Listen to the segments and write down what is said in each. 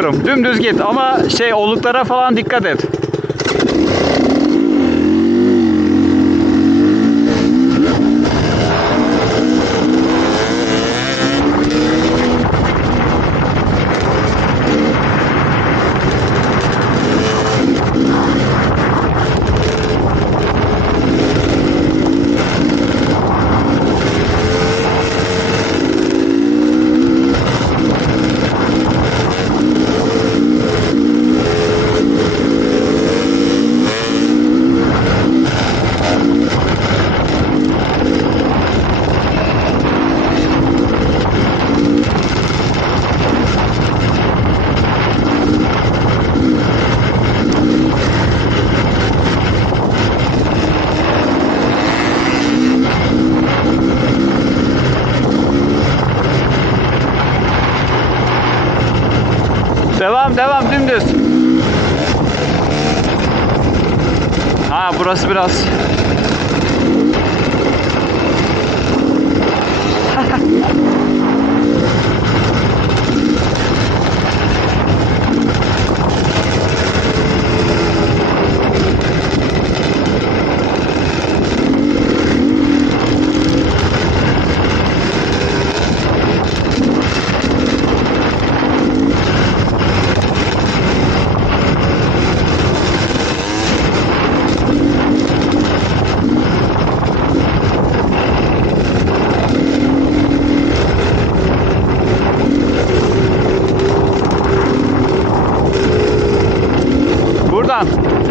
diyorum. Dümdüz git ama oluklara falan dikkat et. Devam dümdüz. Ha, burası biraz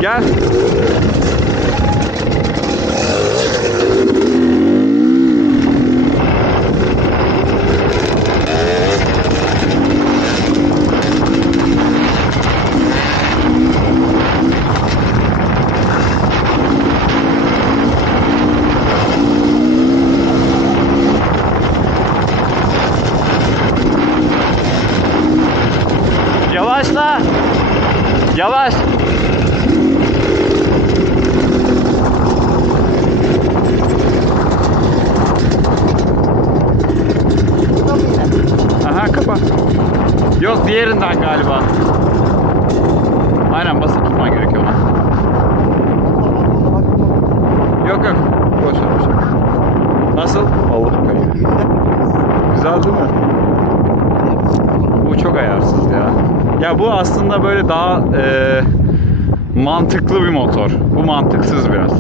gel. Yavaşla. Yavaş. Aha, kapat. Yok, diğerinden galiba. Aynen, basıp tutman gerekiyor ona. Yok. Boş ver. Nasıl? Allah kayıyor. Güzel değil mi? Bu çok ayarsız ya. Ya bu aslında böyle daha mantıklı bir motor. Bu mantıksız biraz.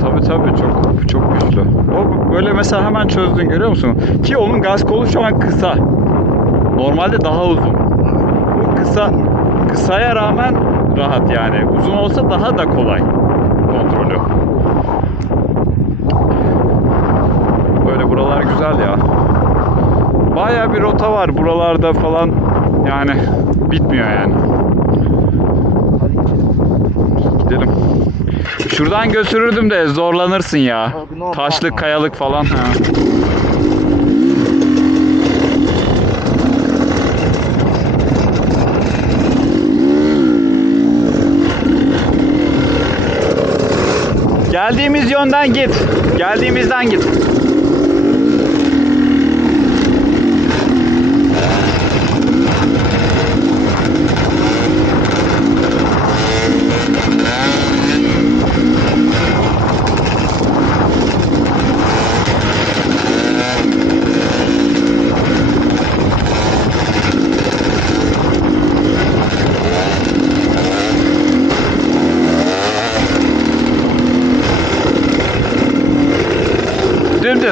Tabii çok güçlü. O böyle mesela hemen çözdün, görüyor musun? Ki onun gaz kolu şu an kısa. Normalde daha uzun. Bu kısaya rağmen rahat yani. Uzun olsa daha da kolay kontrolü. Böyle buralar güzel ya. Bayağı bir rota var buralarda falan. Yani bitmiyor yani. Gidelim. Şuradan götürürdüm de zorlanırsın ya. Taşlık, kayalık falan. Ha. Geldiğimiz yönden git. Geldiğimizden git. Dümdüz.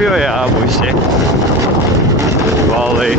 yapıyor ya bu işi. Vallahi.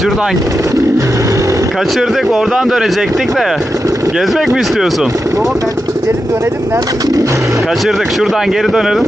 Şuradan kaçırdık, oradan dönecektik de. Gezmek mi istiyorsun? Yo ben gidelim dönelim nerede? Kaçırdık, şuradan geri dönelim.